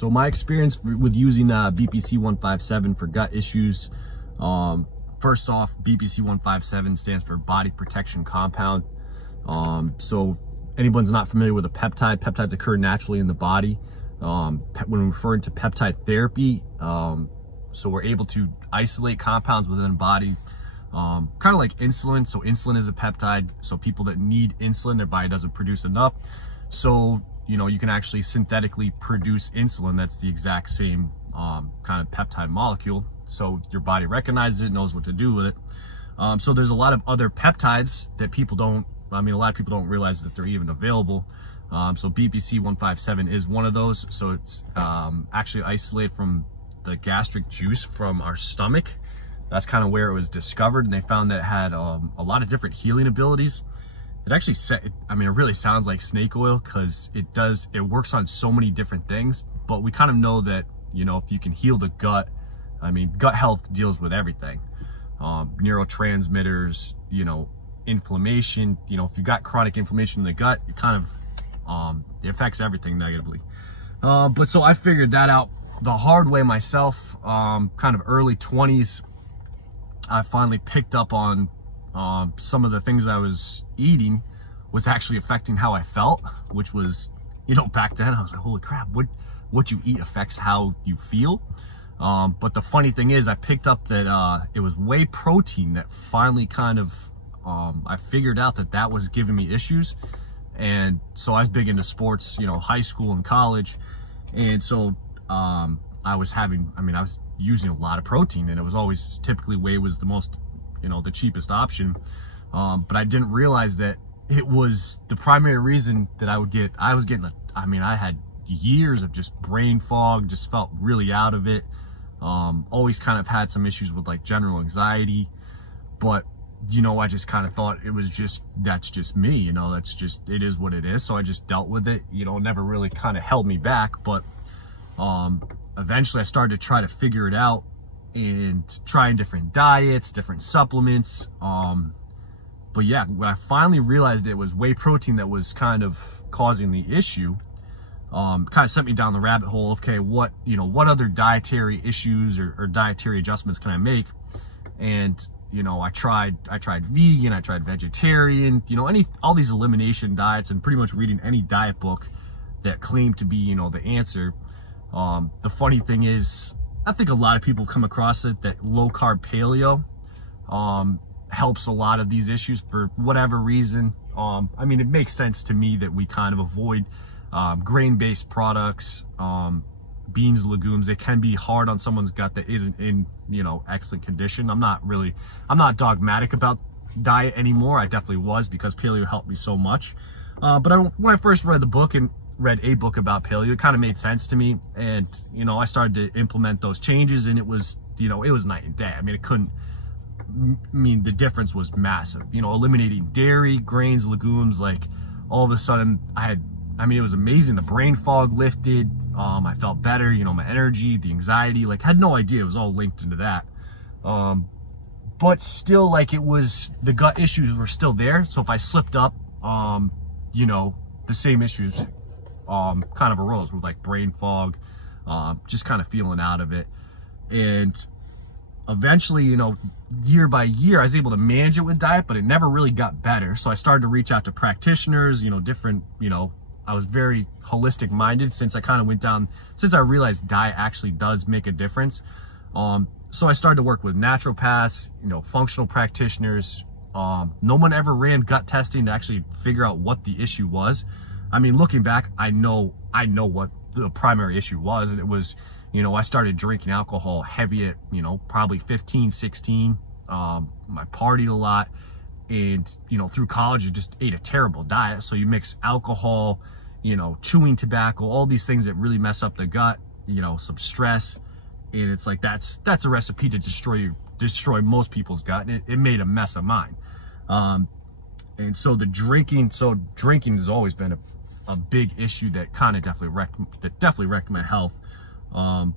So my experience with using BPC 157 for gut issues, first off, BPC 157 stands for Body Protection Compound. So anyone's not familiar with a peptide, peptides occur naturally in the body. When we're referring to peptide therapy, so we're able to isolate compounds within the body, kind of like insulin. So insulin is a peptide. So people that need insulin, their body doesn't produce enough. So, you know, you can actually synthetically produce insulin. That's the exact same kind of peptide molecule. So your body recognizes it, knows what to do with it. So there's a lot of other peptides that people don't, a lot of people don't realize that they're even available. So BPC 157 is one of those. So it's actually isolated from the gastric juice from our stomach. That's kind of where it was discovered, and they found that it had a lot of different healing abilities. It actually it really sounds like snake oil because it works on so many different things, but we kind of know that, you know, if you can heal the gut, gut health deals with everything. Neurotransmitters, you know, inflammation, you know, if you got chronic inflammation in the gut, it kind of, it affects everything negatively. But so I figured that out the hard way myself, kind of early 20s. I finally picked up on some of the things I was eating was actually affecting how I felt, which was, you know, back then I was like, holy crap, what you eat affects how you feel. But the funny thing is I picked up that it was whey protein that finally kind of, I figured out that was giving me issues. And so I was big into sports, you know, high school and college. And so I was using a lot of protein, and it was always typically whey was the most, you know, the cheapest option. But I didn't realize that it was the primary reason that I had years of just brain fog, just felt really out of it. Always kind of had some issues with like general anxiety, but you know, I just kind of thought it was that's just me, you know, it is what it is. So I just dealt with it, you know, never really kind of held me back. But eventually I started to try to figure it out and trying different diets, different supplements. But yeah, when I finally realized it was whey protein that was kind of causing the issue, kind of sent me down the rabbit hole. Okay, what other dietary issues or dietary adjustments can I make? And you know, I tried vegan, I tried vegetarian, you know, all these elimination diets, and pretty much reading any diet book that claimed to be, you know, the answer. The funny thing is, I think a lot of people come across it that low carb paleo helps a lot of these issues for whatever reason. It makes sense to me that we kind of avoid grain-based products, beans, legumes. It can be hard on someone's gut that isn't in, you know, excellent condition. I'm not dogmatic about diet anymore. I definitely was, because paleo helped me so much. But when I first read a book about paleo, it kind of made sense to me. And, you know, I started to implement those changes, and it was, you know, it was night and day. The difference was massive. You know, eliminating dairy, grains, legumes, like all of a sudden it was amazing. The brain fog lifted. I felt better, you know, my energy, the anxiety, like, had no idea it was all linked into that. But still, like, the gut issues were still there. So if I slipped up, you know, the same issues kind of arose with like brain fog, just kind of feeling out of it. And eventually, you know, year by year, I was able to manage it with diet, but it never really got better. So I started to reach out to practitioners, you know, different, you know, I was very holistic minded since I realized diet actually does make a difference. So I started to work with naturopaths, you know, functional practitioners. No one ever ran gut testing to actually figure out what the issue was. Looking back, I know what the primary issue was. And it was, you know, I started drinking alcohol heavy at, you know, probably 15, 16. I partied a lot. And, you know, through college, I just ate a terrible diet. So you mix alcohol, you know, chewing tobacco, all these things that really mess up the gut, you know, some stress. And it's like, that's a recipe to destroy most people's gut. And it made a mess of mine. And so drinking has always been a big issue that kind of definitely wrecked my health. And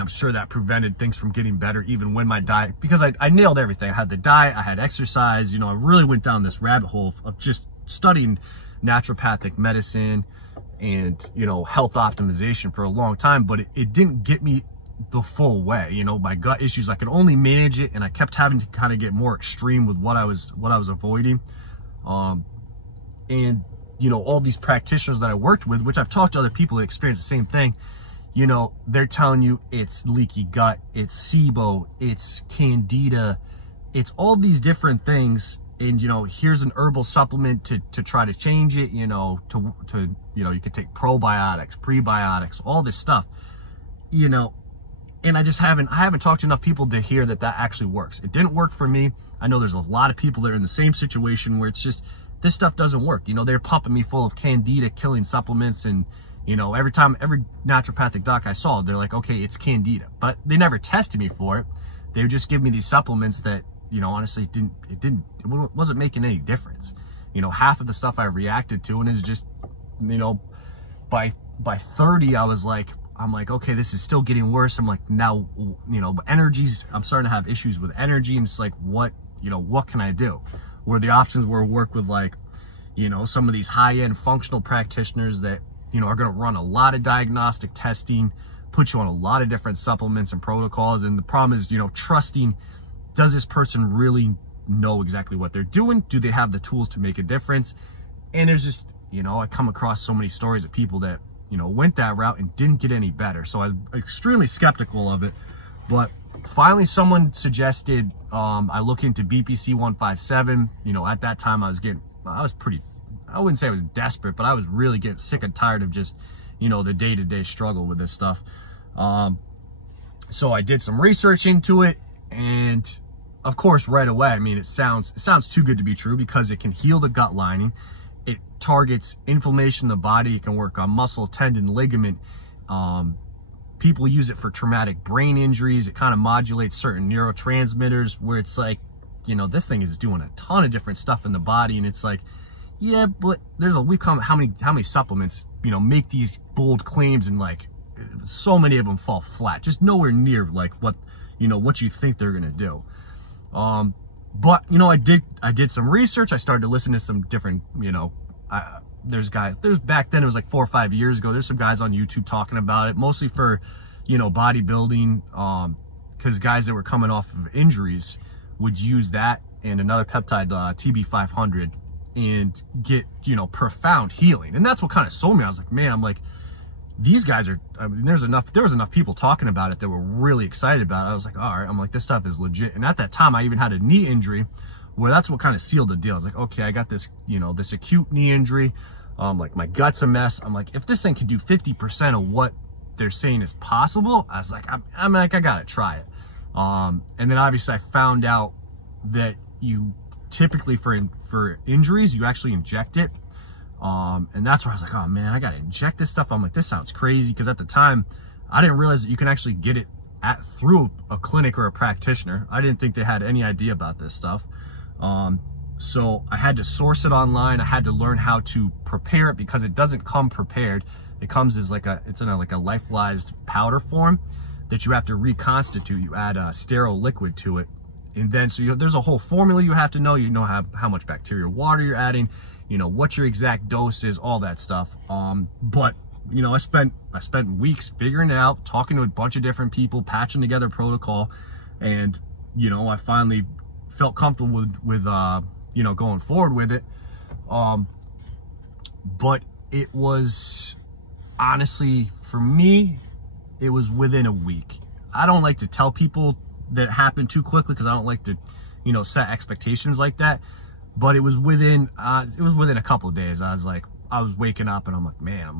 I'm sure that prevented things from getting better even when my diet, because I nailed everything. I had the diet, I had exercise, you know, I really went down this rabbit hole of just studying naturopathic medicine and, you know, health optimization for a long time, but it didn't get me the full way. You know, my gut issues, I could only manage it, and I kept having to kind of get more extreme with what I was avoiding. And, you know, all these practitioners that I worked with, which I've talked to other people that experience the same thing, you know, they're telling you it's leaky gut, it's SIBO, it's candida, it's all these different things. And, you know, here's an herbal supplement to try to change it, you know, you know, you could take probiotics, prebiotics, all this stuff, you know. And I haven't talked to enough people to hear that actually works. It didn't work for me. I know there's a lot of people that are in the same situation where it's just, this stuff doesn't work. You know, they're pumping me full of candida killing supplements, and, you know, every naturopathic doc I saw, they're like, okay, it's candida, but they never tested me for it. They would just give me these supplements that, you know, honestly, it wasn't making any difference. You know, half of the stuff I reacted to, and it's just, you know, by 30, I'm like, okay, this is still getting worse. I'm like, now, you know, I'm starting to have issues with energy, and it's like, what can I do? Where the options were work with, like, you know, some of these high-end functional practitioners that, you know, are going to run a lot of diagnostic testing, put you on a lot of different supplements and protocols. And the problem is, you know, trusting, does this person really know exactly what they're doing? Do they have the tools to make a difference? And there's just, you know, I come across so many stories of people that, you know, went that route and didn't get any better. So I was extremely skeptical of it. But finally someone suggested I look into BPC 157. You know, at that time I wouldn't say I was desperate, but I was really getting sick and tired of just, you know, the day-to-day struggle with this stuff. So I did some research into it, and of course right away, I mean, it sounds too good to be true, because it can heal the gut lining. It targets inflammation in the body. It can work on muscle, tendon, ligament. People use it for traumatic brain injuries. It kind of modulates certain neurotransmitters, where it's like, you know, this thing is doing a ton of different stuff in the body. And it's like, yeah, but how many supplements, you know, make these bold claims, and like so many of them fall flat, just nowhere near like what you think they're gonna do. But, you know, I did some research. I started to listen to some different, you know, back then, it was like 4 or 5 years ago, there's some guys on YouTube talking about it, mostly for, you know, bodybuilding, because guys that were coming off of injuries would use that and another peptide, TB500, and get, you know, profound healing. And that's what kind of sold me. I was like, man, I'm like, these guys are, I mean, there was enough people talking about it that were really excited about it. I was like, all right, I'm like, this stuff is legit. And at that time, I even had a knee injury, where that's what kind of sealed the deal. I was like, okay, I got this, you know, this acute knee injury. Like, my gut's a mess. I'm like, if this thing can do 50% of what they're saying is possible, I was like, I'm like, I gotta try it. And then obviously I found out that you typically for injuries, you actually inject it. And that's where I was like, oh man, I gotta inject this stuff. I'm like, this sounds crazy, because at the time I didn't realize that you can actually get it through a clinic or a practitioner. I didn't think they had any idea about this stuff. So I had to source it online. I had to learn how to prepare it, because it doesn't come prepared. It comes as it's in a lyophilized powder form that you have to reconstitute. You add a sterile liquid to it. And then, so there's a whole formula you have to know. You know how much bacterial water you're adding, you know, what your exact dose is, all that stuff. But, you know, I spent weeks figuring it out, talking to a bunch of different people, patching together a protocol. And, you know, I finally felt comfortable with you know, going forward with it. But it was, honestly, for me, it was within a week. I don't like to tell people that it happened too quickly, because I don't like to, you know, set expectations like that. But it was within a couple of days. I was waking up, and I'm like, man,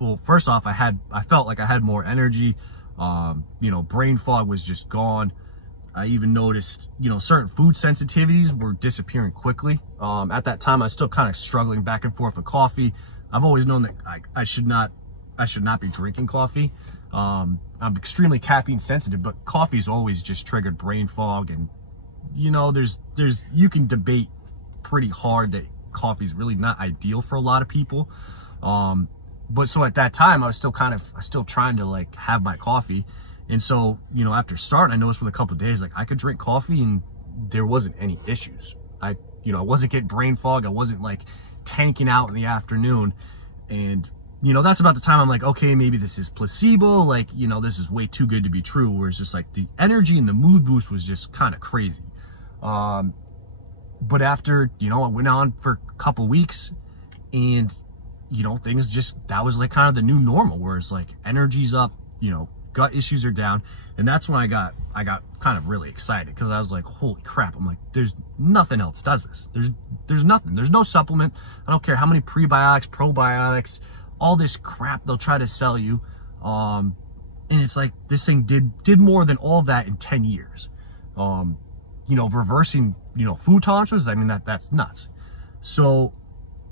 well, first off, I felt like I had more energy. You know, brain fog was just gone. I even noticed, you know, certain food sensitivities were disappearing quickly. At that time, I was still kind of struggling back and forth with coffee. I've always known that I should not be drinking coffee. I'm extremely caffeine sensitive, but coffee's always just triggered brain fog. And, you know, you can debate pretty hard that coffee's really not ideal for a lot of people. But so at that time, I was still trying to like have my coffee. And so, you know, after starting, I noticed within a couple of days, like, I could drink coffee and there wasn't any issues. I wasn't getting brain fog. I wasn't like tanking out in the afternoon. And, you know, that's about the time I'm like, okay, maybe this is placebo. Like, you know, this is way too good to be true. Where it's just like the energy and the mood boost was just kind of crazy. But after, you know, I went on for a couple weeks, and, you know, things just, that was like kind of the new normal, where it's like energy's up, you know, gut issues are down. And that's when I got kind of really excited, because I was like, holy crap. I'm like, there's nothing else does this. There's nothing. There's no supplement. I don't care how many prebiotics, probiotics, all this crap they'll try to sell you. And it's like, this thing did more than all of that in 10 years. You know, reversing, you know, food tolerances. I mean, that's nuts. So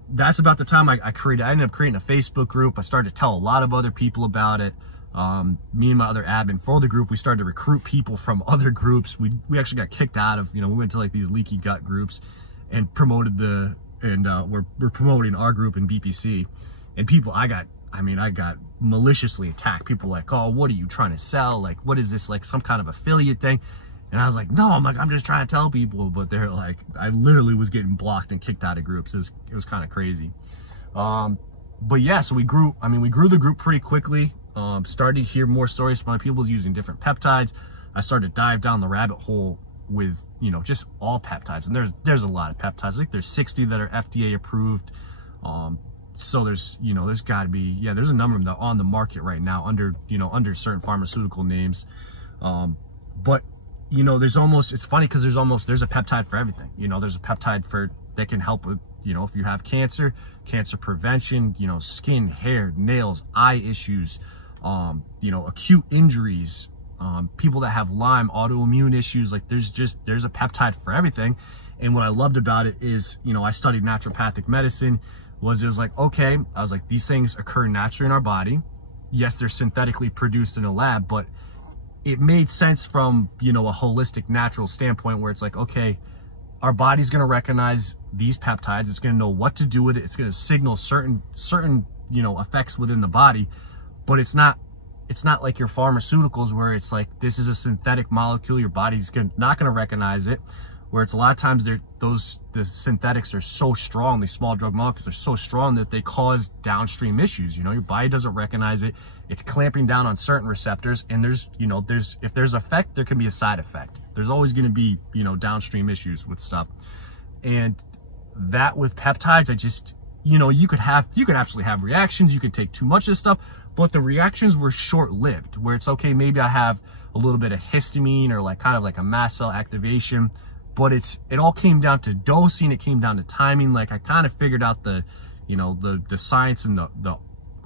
that's about the time I ended up creating a Facebook group. I started to tell a lot of other people about it. Me and my other admin for the group, we started to recruit people from other groups. We actually got kicked out of, you know, we went to like these leaky gut groups and promoted we're promoting our group in BPC. And people, I got maliciously attacked. People were like, oh, what are you trying to sell? Like, what is this, like some kind of affiliate thing? And I was like, no, I'm just trying to tell people. But they're like, I literally was getting blocked and kicked out of groups. It was kind of crazy. But yeah, so we grew the group pretty quickly. Started to hear more stories from other people using different peptides. I started to dive down the rabbit hole with, you know, just all peptides. And there's a lot of peptides. I think there's 60 that are FDA approved. So there's, you know, there's gotta be, yeah, there's a number of them that are on the market right now under certain pharmaceutical names. But, you know, it's funny because there's a peptide for everything. You know, there's a peptide that can help with, you know, if you have cancer prevention, you know, skin, hair, nails, eye issues, you know, acute injuries, people that have Lyme, autoimmune issues. Like there's a peptide for everything. And what I loved about it is, you know, I studied naturopathic medicine. It was like, okay, I was like, these things occur naturally in our body. Yes, they're synthetically produced in a lab, but it made sense from, you know, a holistic natural standpoint, where it's like, okay, our body's going to recognize these peptides. It's going to know what to do with it. It's going to signal certain, you know, effects within the body. But it's not like your pharmaceuticals, where it's like, this is a synthetic molecule. Your body's not going to recognize it. Where it's a lot of times the synthetics are so strong, these small drug molecules are so strong that they cause downstream issues. You know, your body doesn't recognize it. It's clamping down on certain receptors, and if there's effect, there can be a side effect. There's always going to be, you know, downstream issues with stuff. And that with peptides, you know, you could absolutely have reactions. You could take too much of this stuff, but the reactions were short-lived, where it's okay, maybe I have a little bit of histamine or like kind of like a mast cell activation. But it all came down to dosing. It came down to timing. Like I kind of figured out the science and the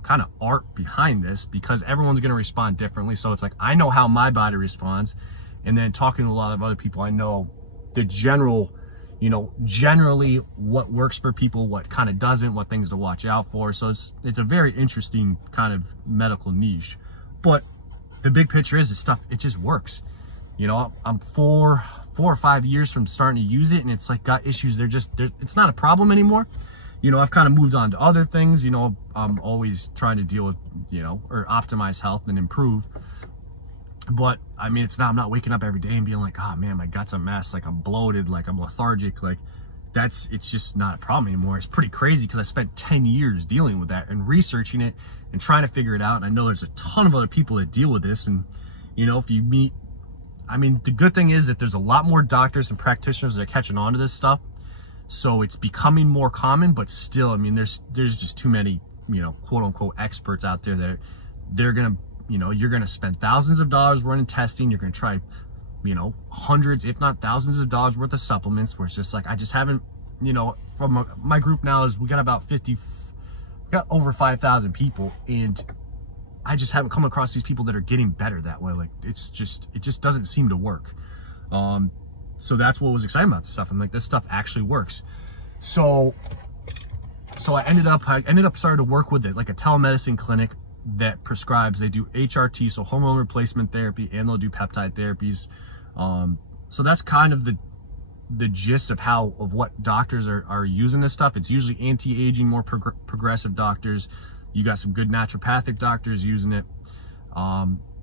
kind of art behind this, because everyone's going to respond differently. So it's like, I know how my body responds. And then talking to a lot of other people, I know the general, you know, generally what works for people, what kind of doesn't, what things to watch out for. So it's a very interesting kind of medical niche. But the big picture is this stuff, it just works. You know, I'm 4 or 5 years from starting to use it, and it's like gut issues. It's not a problem anymore. You know, I've kind of moved on to other things. You know, I'm always trying to deal with, you know, or optimize health and improve. But I mean, I'm not waking up every day and being like, oh man, my gut's a mess. Like I'm bloated, like I'm lethargic. Like it's just not a problem anymore. It's pretty crazy, because I spent 10 years dealing with that and researching it and trying to figure it out. And I know there's a ton of other people that deal with this. And, you know, if you meet, I mean, the good thing is that there's a lot more doctors and practitioners that are catching on to this stuff. So it's becoming more common, but still, I mean, there's just too many, you know, quote unquote experts out there that they're going to, you know, you're going to spend thousands of dollars running testing. You're going to try, you know, hundreds, if not thousands of dollars worth of supplements, where it's just like, I just haven't, you know, from my group now we got over 5,000 people, and I just haven't come across these people that are getting better that way. Like it just doesn't seem to work. So that's what was exciting about this stuff. I'm like, this stuff actually works. So I ended up starting to work with it, like a telemedicine clinic that prescribes, they do HRT, so hormone replacement therapy, and they'll do peptide therapies. So that's kind of the gist of what doctors are using this stuff. It's usually anti-aging, more progressive doctors. You got some good naturopathic doctors using it.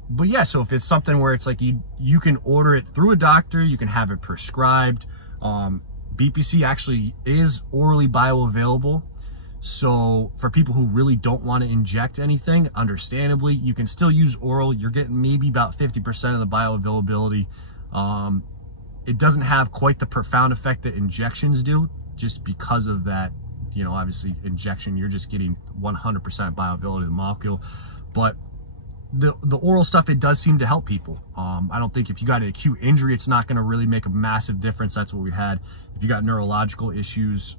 But yeah, so if it's something where it's like you can order it through a doctor, you can have it prescribed. BPC actually is orally bioavailable. So for people who really don't want to inject anything, understandably, you can still use oral. You're getting maybe about 50% of the bioavailability. It doesn't have quite the profound effect that injections do, just because of that, you know, obviously injection, you're just getting 100% bioavailability of the molecule. But the oral stuff, it does seem to help people. I don't think if you got an acute injury, it's not going to really make a massive difference. That's what we had. If you got neurological issues,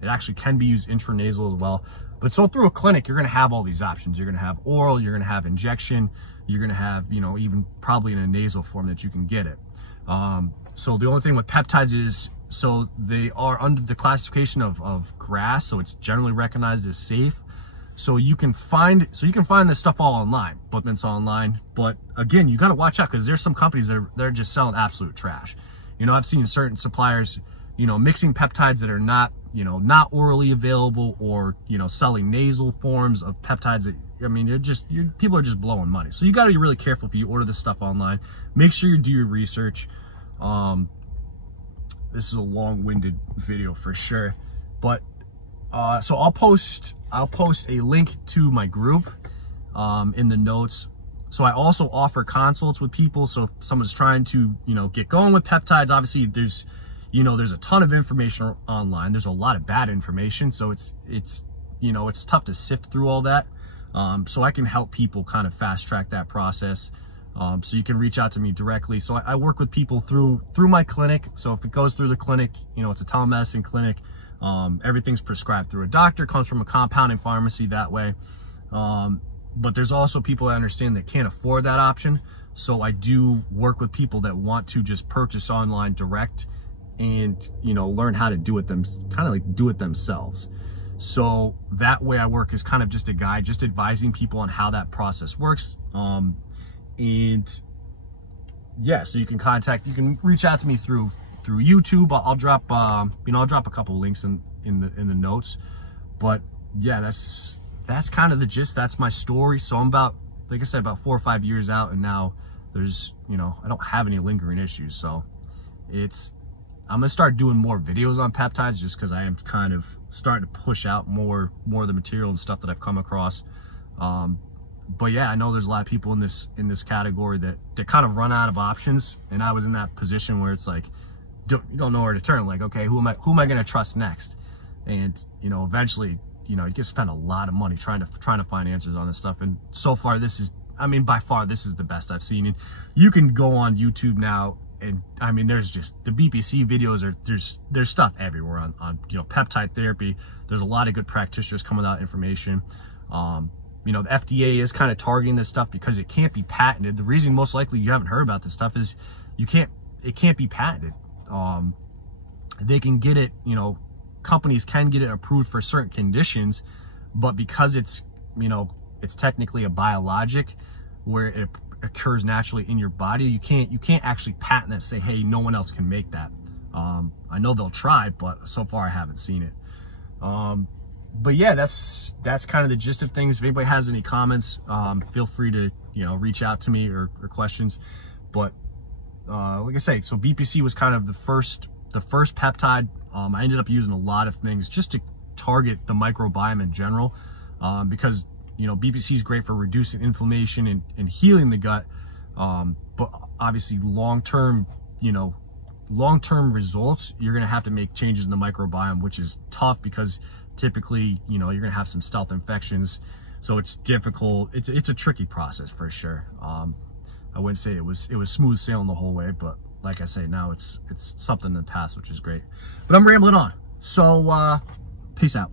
it actually can be used intranasal as well. But so through a clinic, you're going to have all these options. You're going to have oral, you're going to have injection, you're going to have, you know, even probably in a nasal form that you can get it. So the only thing with peptides is, so they are under the classification of GRAS, so it's generally recognized as safe. So you can find this stuff all online, but it's online. But again, you got to watch out, because there's some companies that they're just selling absolute trash. You know, I've seen certain suppliers, you know, mixing peptides that are not, you know, not orally available, or, you know, selling nasal forms of peptides that, I mean, people are just blowing money. So you got to be really careful if you order this stuff online. Make sure you do your research. This is a long-winded video for sure, but so I'll post a link to my group in the notes. So I also offer consults with people. So if someone's trying to, you know, get going with peptides, obviously there's a ton of information online. There's a lot of bad information, so it's you know, it's tough to sift through all that. So I can help people kind of fast track that process. So you can reach out to me directly. So I work with people through my clinic. So if it goes through the clinic, you know, it's a telemedicine clinic. Everything's prescribed through a doctor, comes from a compounding pharmacy that way. But there's also people that understand that can't afford that option. So I do work with people that want to just purchase online direct and, you know, learn how to do it do it themselves. So that way I work as kind of just a guide, just advising people on how that process works. And yeah, so you can reach out to me through YouTube. I'll drop I'll drop a couple links in the notes. But yeah, that's kind of the gist. That's my story. So I'm about, like I said, about 4 or 5 years out, and now there's, you know, I don't have any lingering issues. So I'm gonna start doing more videos on peptides, just because I am kind of starting to push out more of the material and stuff that I've come across. But yeah, I know there's a lot of people in this category that kind of run out of options, and I was in that position where it's like, you don't know where to turn. Like, okay, who am I going to trust next? And, you know, eventually, you know, you can spend a lot of money trying to find answers on this stuff. And so far, by far, this is the best I've seen. And you can go on YouTube now, and I mean, there's just the BPC videos there's stuff everywhere on you know, peptide therapy. There's a lot of good practitioners coming out with information. You know, the FDA is kind of targeting this stuff because it can't be patented. The reason most likely you haven't heard about this stuff is it can't be patented. They can get it, you know, companies can get it approved for certain conditions, but because it's, you know, it's technically a biologic where it occurs naturally in your body, you can't actually patent it, say, hey, no one else can make that. I know they'll try, but so far I haven't seen it. But yeah, that's kind of the gist of things. If anybody has any comments, feel free to, you know, reach out to me or questions. But like I say, so BPC was kind of the first peptide. I ended up using a lot of things just to target the microbiome in general, because, you know, BPC is great for reducing inflammation and healing the gut. But obviously long-term results, you're going to have to make changes in the microbiome, which is tough because typically, you know, you're going to have some stealth infections. So it's difficult. It's a tricky process for sure. I wouldn't say it was smooth sailing the whole way, but like I say, now it's something in the past, which is great. But I'm rambling on. So peace out.